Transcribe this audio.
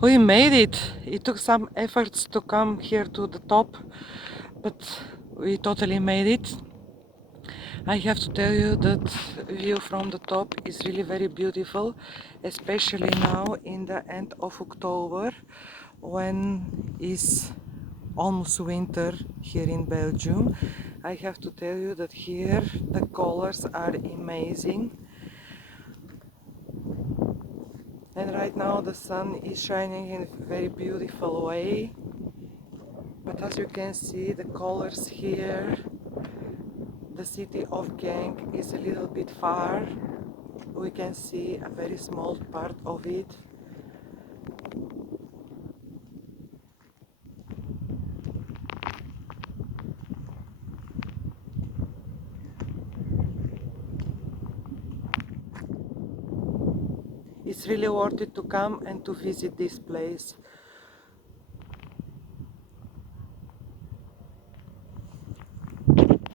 We made it. It took some efforts to come here to the top, but we totally made it. I have to tell you that view from the top is really very beautiful, especially now in the end of October when it's almost winter here in Belgium. I have to tell you that here the colors are amazing. And right now the sun is shining in a very beautiful way. But as you can see, the colors here, the city of Genk is a little bit far. We can see a very small part of it. It's really worth it to come and to visit this place.